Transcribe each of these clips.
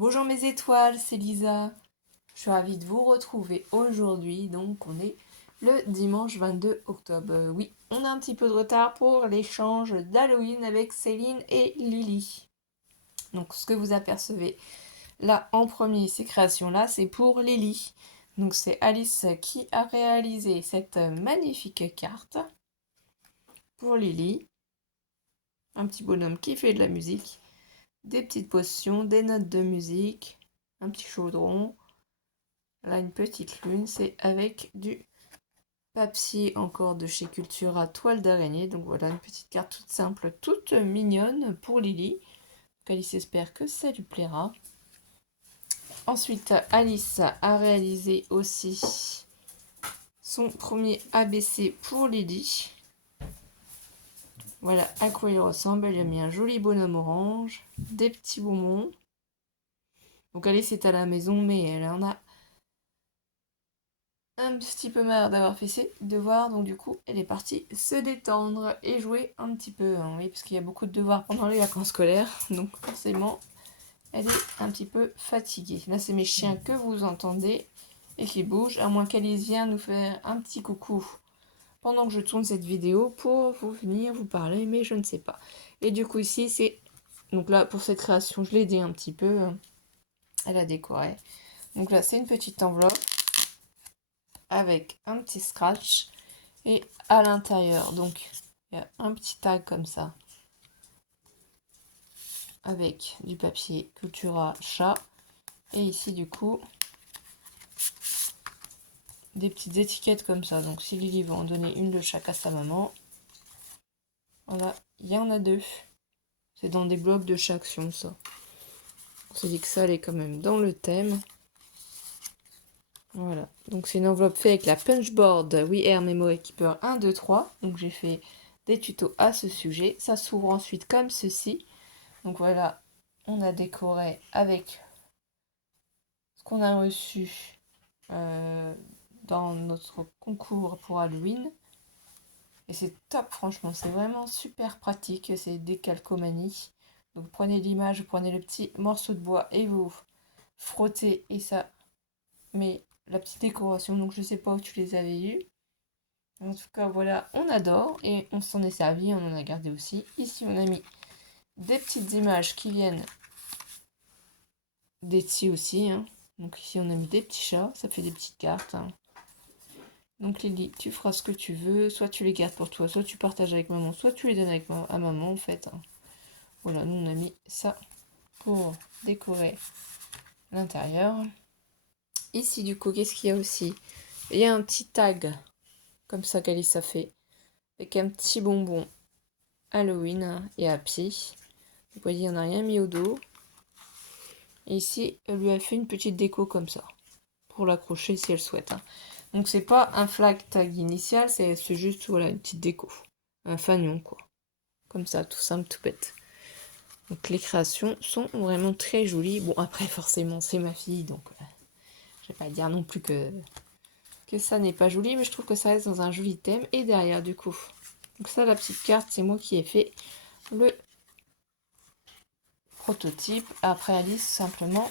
Bonjour mes étoiles, c'est Lisa. Je suis ravie de vous retrouver aujourd'hui. Donc on est le dimanche 22 octobre. Oui, on a un petit peu de retard pour l'échange d'Halloween avec Céline et Lily. Donc ce que vous apercevez là en premier, ces créations-là, c'est pour Lily. Donc c'est Alice qui a réalisé cette magnifique carte pour Lily. Un petit bonhomme qui fait de la musique, des petites potions, des notes de musique, un petit chaudron. Là, une petite lune, c'est avec du papier encore de chez Cultura toile d'araignée. Donc voilà, une petite carte toute simple, toute mignonne pour Lily. Donc Alice espère que ça lui plaira. Ensuite, Alice a réalisé aussi son premier ABC pour Lily. Voilà à quoi il ressemble. Elle a mis un joli bonhomme orange, des petits bonbons. Donc Alice est à la maison, mais elle en a un petit peu marre d'avoir fait ses devoirs, donc du coup, elle est partie se détendre et jouer un petit peu, hein, oui, parce qu'il y a beaucoup de devoirs pendant les vacances scolaires, donc forcément, elle est un petit peu fatiguée. Là, c'est mes chiens que vous entendez et qui bougent, à moins qu'Alice vienne nous faire un petit coucou pendant que je tourne cette vidéo pour vous venir vous parler, mais je ne sais pas. Et du coup, ici, c'est... Donc là, pour cette création, je l'ai dit un petit peu, elle a décoré. Donc là, c'est une petite enveloppe avec un petit scratch et à l'intérieur donc il y a un petit tag comme ça avec du papier Cultura chat et ici du coup des petites étiquettes comme ça. Donc si Lily veut en donner une de chaque à sa maman, voilà, il y en a deux, c'est dans des blocs de chaque action ça. On s'est dit que ça allait quand même dans le thème. Voilà, donc c'est une enveloppe faite avec la Punchboard We Air Memory Keeper 1, 2, 3. Donc j'ai fait des tutos à ce sujet. Ça s'ouvre ensuite comme ceci. Donc voilà, on a décoré avec ce qu'on a reçu dans notre concours pour Halloween. Et c'est top, franchement, c'est vraiment super pratique. C'est des calcomanies. Donc prenez l'image, vous prenez le petit morceau de bois et vous frottez et ça met la petite décoration. Donc je sais pas où tu les avais eues. En tout cas, voilà, on adore et on s'en est servi, on en a gardé aussi. Ici, on a mis des petites images qui viennent d'Etsy aussi, hein. Donc ici, on a mis des petits chats, ça fait des petites cartes, hein. Donc Lily, tu feras ce que tu veux, soit tu les gardes pour toi, soit tu partages avec maman, soit tu les donnes à maman en fait, hein. Voilà, nous on a mis ça pour décorer l'intérieur. Ici du coup, qu'est-ce qu'il y a aussi? Il y a un petit tag, comme ça qu'Alice a fait, avec un petit bonbon Halloween, hein, et Happy. Vous voyez, on n'a rien mis au dos. Et ici, elle lui a fait une petite déco comme ça, pour l'accrocher si elle souhaite, hein. Donc c'est pas un flag tag initial, c'est juste voilà, une petite déco. Un fanion quoi. Comme ça, tout simple, tout bête. Donc les créations sont vraiment très jolies. Bon après forcément c'est ma fille, donc je vais pas dire non plus que ça n'est pas joli, mais je trouve que ça reste dans un joli thème. Et derrière du coup, donc ça la petite carte, c'est moi qui ai fait le prototype. Après Alice simplement,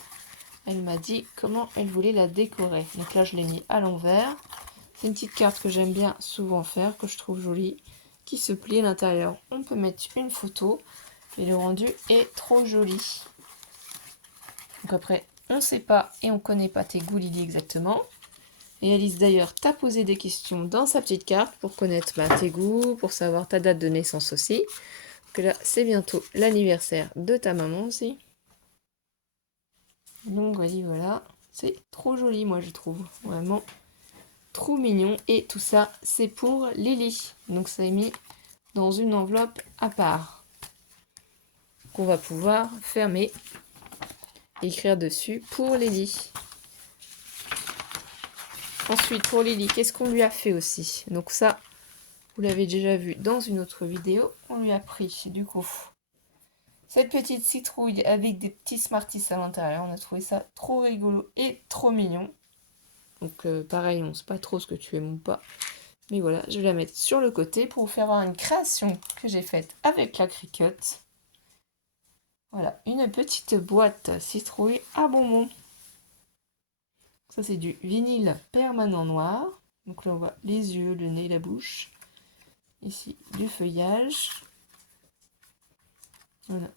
elle m'a dit comment elle voulait la décorer. Donc là je l'ai mis à l'envers. C'est une petite carte que j'aime bien souvent faire, que je trouve jolie, qui se plie à l'intérieur. On peut mettre une photo et le rendu est trop joli. Donc après, on ne sait pas et on ne connaît pas tes goûts Lily exactement. Et Alice d'ailleurs t'a posé des questions dans sa petite carte pour connaître tes goûts, pour savoir ta date de naissance aussi. Que là, c'est bientôt l'anniversaire de ta maman aussi. Donc voilà, c'est trop joli moi je trouve, vraiment trop mignon. Et tout ça, c'est pour Lily. Donc ça est mis dans une enveloppe à part qu'on va pouvoir fermer et écrire dessus pour Lily. Ensuite, pour Lily, qu'est-ce qu'on lui a fait aussi? Donc ça, vous l'avez déjà vu dans une autre vidéo. On lui a pris, du coup, cette petite citrouille avec des petits Smarties à l'intérieur. On a trouvé ça trop rigolo et trop mignon. Donc pareil, on ne sait pas trop ce que tu aimes ou pas. Mais voilà, je vais la mettre sur le côté pour vous faire voir une création que j'ai faite avec la Cricut. Voilà, une petite boîte citrouille à bonbons. Ça, c'est du vinyle permanent noir. Donc là, on voit les yeux, le nez, la bouche. Ici, du feuillage. Voilà.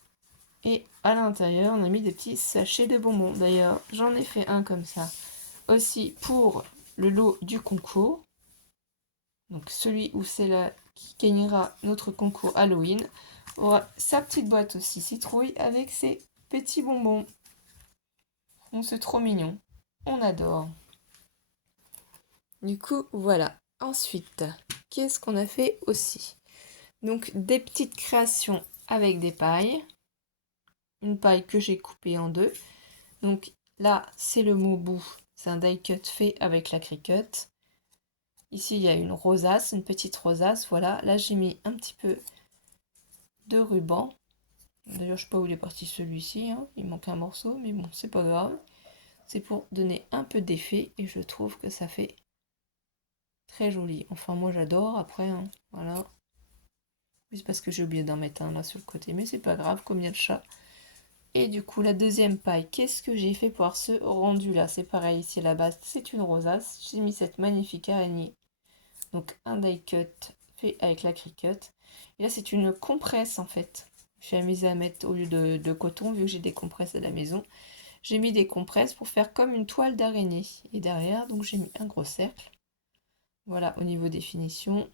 Et à l'intérieur, on a mis des petits sachets de bonbons. D'ailleurs, j'en ai fait un comme ça. Aussi pour le lot du concours. Donc celui où c'est là qui gagnera notre concours Halloween aura sa petite boîte aussi citrouille avec ses petits bonbons. Donc c'est trop mignon. On adore. Du coup, voilà. Ensuite, qu'est-ce qu'on a fait aussi? Donc des petites créations avec des pailles. Une paille que j'ai coupée en deux. Donc là, c'est le mot bout. C'est un die cut fait avec la Cricut. Ici, il y a une rosace, une petite rosace. Voilà, là, j'ai mis un petit peu de ruban. D'ailleurs, je sais pas où il est parti celui-ci. Hein. Il manque un morceau, mais bon, c'est pas grave. C'est pour donner un peu d'effet et je trouve que ça fait très joli. Enfin, moi, j'adore. Après, hein, voilà. C'est parce que j'ai oublié d'en mettre un là sur le côté, mais c'est pas grave, comme il y a le chat. Et du coup, la deuxième paille, qu'est-ce que j'ai fait pour avoir ce rendu là? C'est pareil, ici à la base, c'est une rosace. J'ai mis cette magnifique araignée. Donc, un die cut fait avec la Cricut. Et là, c'est une compresse en fait. Je suis amusée à mettre, au lieu de coton, vu que j'ai des compresses à la maison, j'ai mis des compresses pour faire comme une toile d'araignée. Et derrière, donc j'ai mis un gros cercle. Voilà, au niveau des finitions.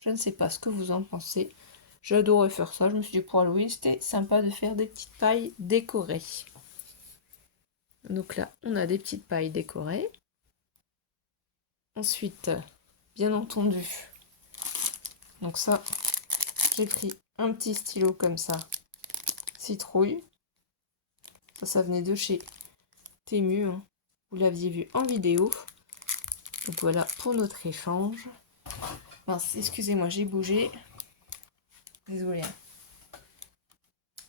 Je ne sais pas ce que vous en pensez. J'adorais faire ça. Je me suis dit pour Halloween, c'était sympa de faire des petites pailles décorées. Donc là, on a des petites pailles décorées. Ensuite, bien entendu, donc ça, j'ai pris un petit stylo comme ça, citrouille. Ça venait de chez Temu. Hein. Vous l'aviez vu en vidéo. Donc voilà pour notre échange. Mince, excusez-moi, j'ai bougé. Désolée.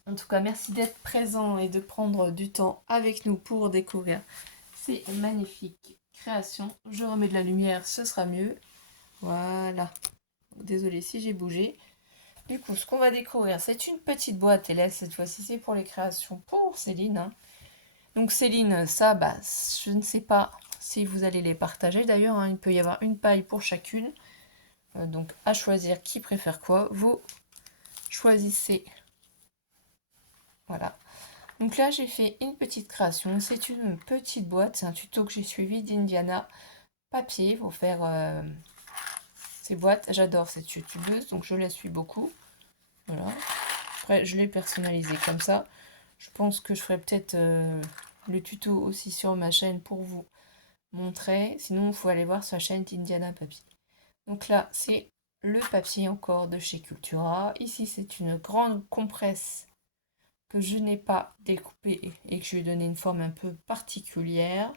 En tout cas, merci d'être présent et de prendre du temps avec nous pour découvrir ces magnifiques créations. Je remets de la lumière, ce sera mieux. Voilà. Désolée si j'ai bougé. Du coup, ce qu'on va découvrir, c'est une petite boîte. Et là, cette fois-ci, c'est pour les créations pour Céline. Hein. Donc Céline, ça, bah, je ne sais pas si vous allez les partager. D'ailleurs, hein, il peut y avoir une paille pour chacune. Donc à choisir qui préfère quoi. Vous choisissez. Voilà. Donc là, j'ai fait une petite création. C'est une petite boîte. C'est un tuto que j'ai suivi d'Indiana Papier pour faire ces boîtes. J'adore cette youtubeuse, donc je la suis beaucoup. Voilà. Après, je l'ai personnalisée comme ça. Je pense que je ferai peut-être le tuto aussi sur ma chaîne pour vous montrer. Sinon, il faut aller voir sur la chaîne d'Indiana Papier. Donc là, c'est le papier encore de chez Cultura. Ici, c'est une grande compresse que je n'ai pas découpée et que je lui ai donné une forme un peu particulière.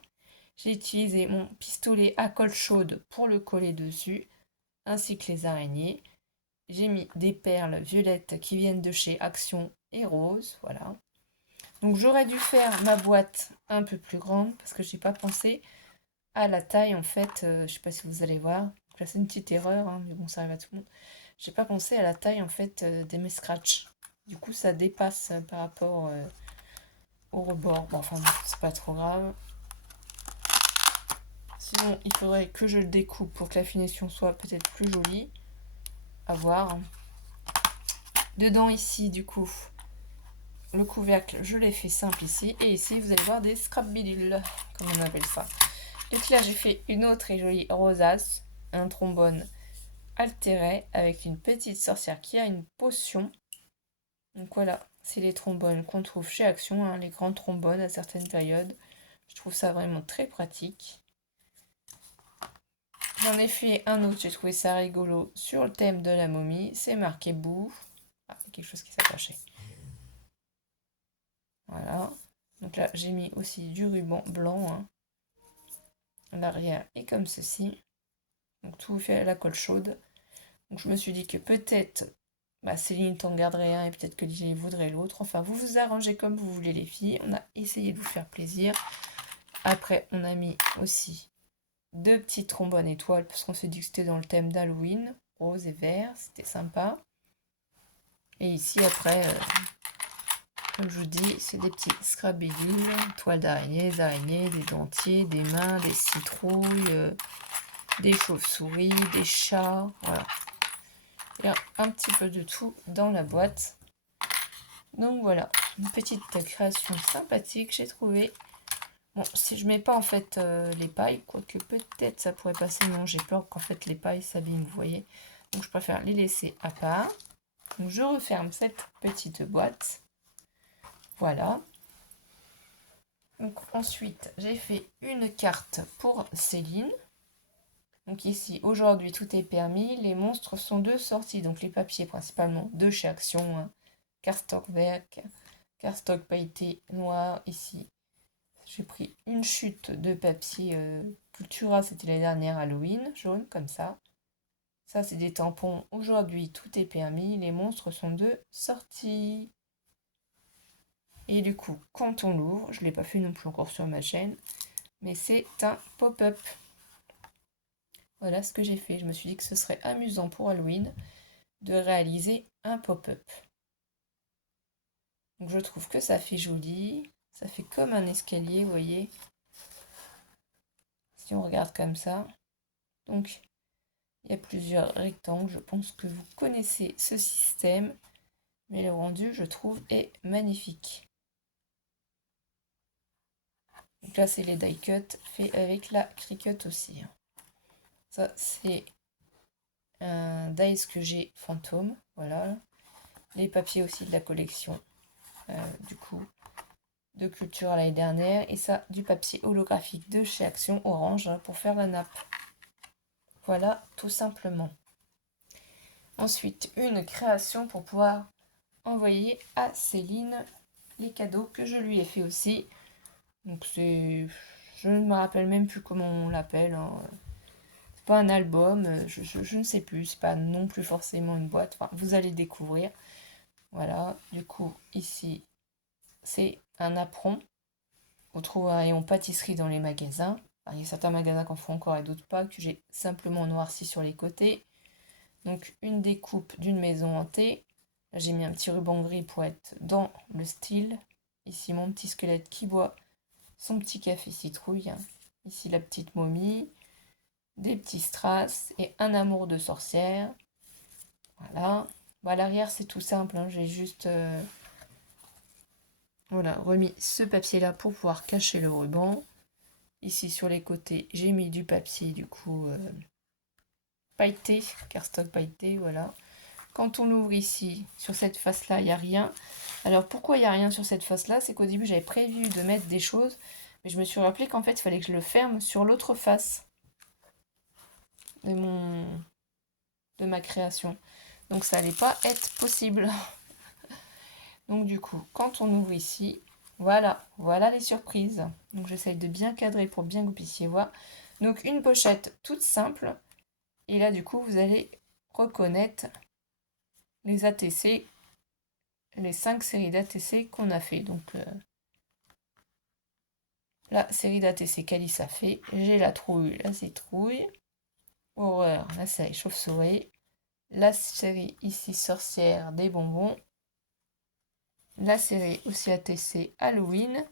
J'ai utilisé mon pistolet à colle chaude pour le coller dessus, ainsi que les araignées. J'ai mis des perles violettes qui viennent de chez Action et Rose, voilà. Donc j'aurais dû faire ma boîte un peu plus grande parce que j'ai pas pensé à la taille en fait. Je sais pas si vous allez voir. Donc là c'est une petite erreur, hein, mais bon ça arrive à tout le monde. J'ai pas pensé à la taille en fait des mes scratchs. Du coup ça dépasse par rapport au rebord. Bon, enfin c'est pas trop grave. Sinon il faudrait que je le découpe pour que la finition soit peut-être plus jolie. À voir. Dedans ici du coup. Le couvercle, je l'ai fait simple ici. Et ici, vous allez voir des scrap bidules, comme on appelle ça. Donc là, j'ai fait une autre et jolie rosace. Un trombone altéré avec une petite sorcière qui a une potion. Donc voilà, c'est les trombones qu'on trouve chez Action, hein, les grands trombones à certaines périodes. Je trouve ça vraiment très pratique. J'en ai fait un autre, j'ai trouvé ça rigolo, sur le thème de la momie. C'est marqué boue. Ah, il y a quelque chose qui s'attachait. Voilà. Donc là, j'ai mis aussi du ruban blanc. Hein. L'arrière est comme ceci. Donc tout fait à la colle chaude. Donc je me suis dit que peut-être Céline t'en garderait un et peut-être que Lily voudrait l'autre. Enfin, vous vous arrangez comme vous voulez les filles. On a essayé de vous faire plaisir. Après, on a mis aussi deux petits trombones étoiles parce qu'on s'est dit que c'était dans le thème d'Halloween. Rose et vert, c'était sympa. Et ici, après, Comme je vous dis, c'est des petits scrabidules, toiles d'araignée, des araignées, des dentiers, des mains, des citrouilles, des chauves-souris, des chats, voilà. Il y a un petit peu de tout dans la boîte. Donc voilà, une petite création sympathique, j'ai trouvé. Bon, si je mets pas en fait les pailles, quoique peut-être ça pourrait passer, non, j'ai peur qu'en fait les pailles s'abîment, vous voyez. Donc je préfère les laisser à part. Donc je referme cette petite boîte. Voilà. Donc ensuite, j'ai fait une carte pour Céline. Donc ici, aujourd'hui, tout est permis. Les monstres sont de sortie. Donc les papiers principalement de chez Action. Hein. Cardstock vert, cardstock pailleté noir ici. J'ai pris une chute de papier Cultura, c'était l'année dernière Halloween, jaune comme ça. Ça, c'est des tampons. Aujourd'hui, tout est permis. Les monstres sont de sortie. Et du coup, quand on l'ouvre, je ne l'ai pas fait non plus encore sur ma chaîne, mais c'est un pop-up. Voilà ce que j'ai fait. Je me suis dit que ce serait amusant pour Halloween de réaliser un pop-up. Donc je trouve que ça fait joli. Ça fait comme un escalier, vous voyez. Si on regarde comme ça. Donc, il y a plusieurs rectangles. Je pense que vous connaissez ce système. Mais le rendu, je trouve, est magnifique. Donc là, c'est les die cut fait avec la Cricut aussi. Ça, c'est un dice que j'ai fantôme. Voilà. Les papiers aussi de la collection. Du coup, de Culture l'année dernière. Et ça, du papier holographique de chez Action orange pour faire la nappe. Voilà, tout simplement. Ensuite, une création pour pouvoir envoyer à Céline les cadeaux que je lui ai fait aussi. Donc c'est... Je ne me rappelle même plus comment on l'appelle. Hein. C'est pas un album, je ne sais plus. C'est pas non plus forcément une boîte. Enfin, vous allez découvrir. Voilà, du coup, ici, c'est un apron. On trouve un rayon pâtisserie dans les magasins. Alors, il y a certains magasins qui en font encore et d'autres pas, que j'ai simplement noirci sur les côtés. Donc, une découpe d'une maison hantée. Là, j'ai mis un petit ruban gris pour être dans le style. Ici, mon petit squelette qui boit son petit café citrouille. Ici, la petite momie. Des petits strass et un amour de sorcière. Voilà. Bon, à l'arrière, c'est tout simple. Hein. J'ai juste voilà, remis ce papier-là pour pouvoir cacher le ruban. Ici, sur les côtés, j'ai mis du papier, du coup, pailleté, cardstock pailleté, voilà. Quand on l'ouvre ici, sur cette face-là, il n'y a rien. Alors, pourquoi il n'y a rien sur cette face-là? C'est qu'au début, j'avais prévu de mettre des choses, mais je me suis rappelé qu'en fait, il fallait que je le ferme sur l'autre face de ma création. Donc, ça n'allait pas être possible. Donc, du coup, quand on ouvre ici, voilà les surprises. Donc, j'essaye de bien cadrer pour bien que vous puissiez voir. Donc, une pochette toute simple. Et là, du coup, vous allez reconnaître les ATC, les 5 séries d'ATC qu'on a fait. Donc, la série d'ATC qu'Alice a fait. J'ai la trouille, la citrouille. Horreur, la série chauve-souris. La série ici sorcière des bonbons. La série aussi ATC Halloween.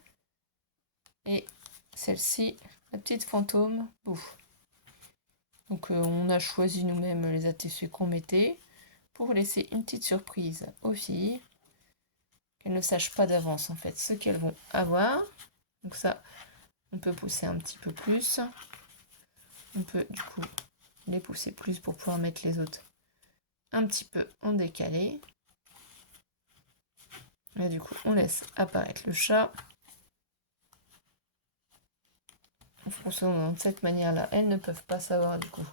Et celle-ci, la petite fantôme. Ouf. Donc, on a choisi nous-mêmes les ATC qu'on mettait pour laisser une petite surprise aux filles. Qu'elles ne sachent pas d'avance en fait ce qu'elles vont avoir. Donc ça, on peut pousser un petit peu plus. On peut du coup les pousser plus pour pouvoir mettre les autres un petit peu en décalé. Et du coup, on laisse apparaître le chat. En fonctionnant de cette manière-là, elles ne peuvent pas savoir du coup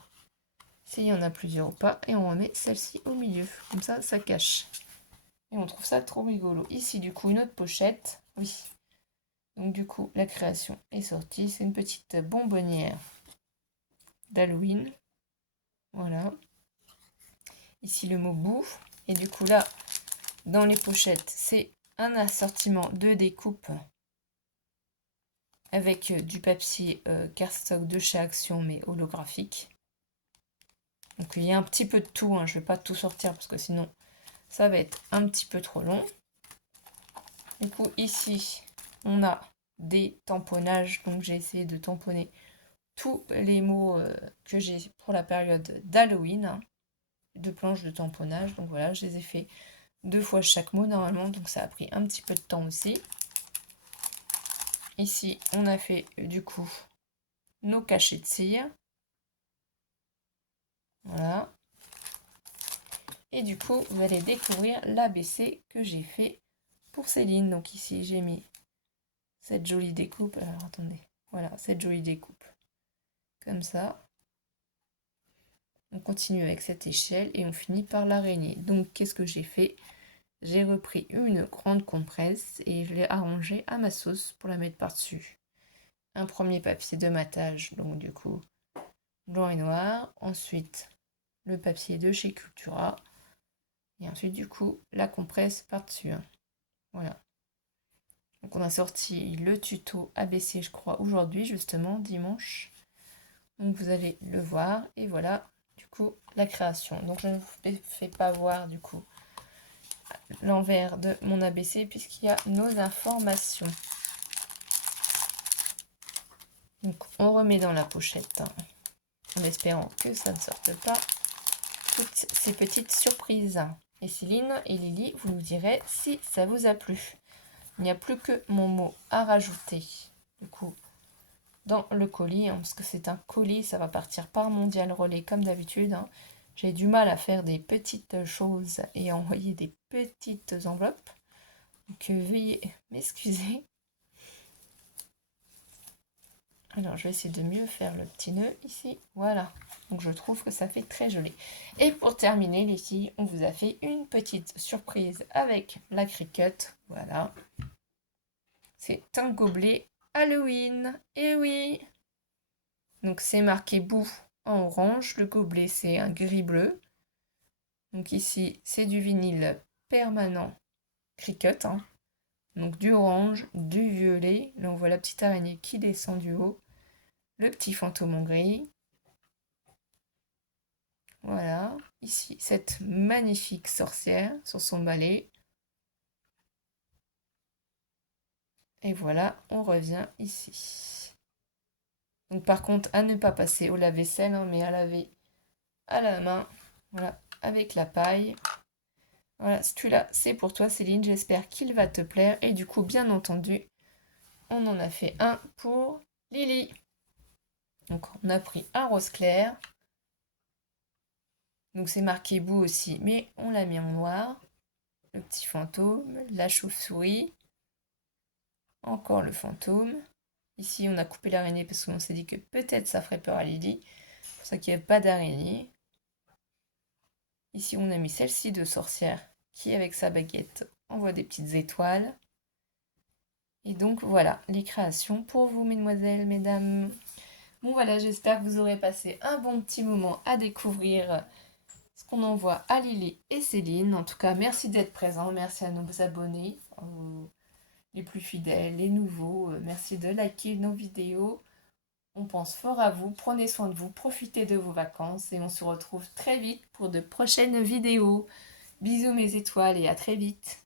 s'il y en a plusieurs ou pas. Et on remet celle-ci au milieu. Comme ça cache. Et on trouve ça trop rigolo. Ici, du coup, une autre pochette. Oui. Donc du coup, la création est sortie. C'est une petite bonbonnière d'Halloween. Voilà. Ici, le mot bouffe. Et du coup, là, dans les pochettes, c'est un assortiment de découpes avec du papier cardstock de chez Action, mais holographique. Donc, il y a un petit peu de tout. Hein. Je ne vais pas tout sortir parce que sinon, ça va être un petit peu trop long. Du coup, ici, on a des tamponnages. Donc, j'ai essayé de tamponner tous les mots que j'ai pour la période d'Halloween. Hein, de planches de tamponnage. Donc voilà, je les ai fait 2 fois chaque mot normalement. Donc ça a pris un petit peu de temps aussi. Ici, on a fait du coup nos cachets de cire. Voilà. Et du coup, vous allez découvrir l'ABC que j'ai fait pour Céline. Donc ici, j'ai mis cette jolie découpe. Alors attendez, voilà, cette jolie découpe. Comme ça. On continue avec cette échelle et on finit par l'araignée. Donc qu'est-ce que j'ai fait? J'ai repris une grande compresse et je l'ai arrangée à ma sauce pour la mettre par-dessus. Un premier papier de matage, donc du coup blanc et noir. Ensuite le papier de chez Cultura. Et ensuite du coup la compresse par-dessus. Voilà. Donc on a sorti le tuto ABC je crois aujourd'hui justement dimanche. Donc vous allez le voir et voilà du coup la création. Donc je ne vous fais pas voir du coup l'envers de mon ABC puisqu'il y a nos informations. Donc on remet dans la pochette en espérant que ça ne sorte pas toutes ces petites surprises. Et Céline et Lily, vous nous direz si ça vous a plu. Il n'y a plus que mon mot à rajouter du coup dans le colis, parce que c'est un colis, ça va partir par Mondial Relais comme d'habitude. J'ai du mal à faire des petites choses et à envoyer des petites enveloppes. Donc veuillez m'excuser. Alors je vais essayer de mieux faire le petit nœud ici. Voilà. Donc je trouve que ça fait très joli. Et pour terminer les filles, on vous a fait une petite surprise avec la Cricut. Voilà. C'est un gobelet Halloween. Et oui. Donc c'est marqué boue en orange. Le gobelet c'est un gris-bleu. Donc ici c'est du vinyle permanent Cricut. Donc du orange, du violet. Là on voit la petite araignée qui descend du haut. Le petit fantôme en gris. Voilà. Ici cette magnifique sorcière sur son balai. Et voilà, on revient ici. Donc par contre, à ne pas passer au lave-vaisselle, mais à laver à la main. Voilà, avec la paille. Voilà, celui-là, c'est pour toi Céline, j'espère qu'il va te plaire. Et du coup, bien entendu, on en a fait un pour Lily. Donc on a pris un rose clair. Donc c'est marqué boue aussi, mais on l'a mis en noir. Le petit fantôme, la chauve-souris. Encore le fantôme. Ici, on a coupé l'araignée parce qu'on s'est dit que peut-être ça ferait peur à Lily. C'est pour ça qu'il n'y a pas d'araignée. Ici, on a mis celle-ci de sorcière qui, avec sa baguette, envoie des petites étoiles. Et donc, voilà les créations pour vous, mesdemoiselles, mesdames. Bon, voilà, j'espère que vous aurez passé un bon petit moment à découvrir ce qu'on envoie à Lily et Céline. En tout cas, merci d'être présents. Merci à nos abonnés, les plus fidèles, les nouveaux. Merci de liker nos vidéos. On pense fort à vous, prenez soin de vous, profitez de vos vacances et on se retrouve très vite pour de prochaines vidéos. Bisous mes étoiles et à très vite.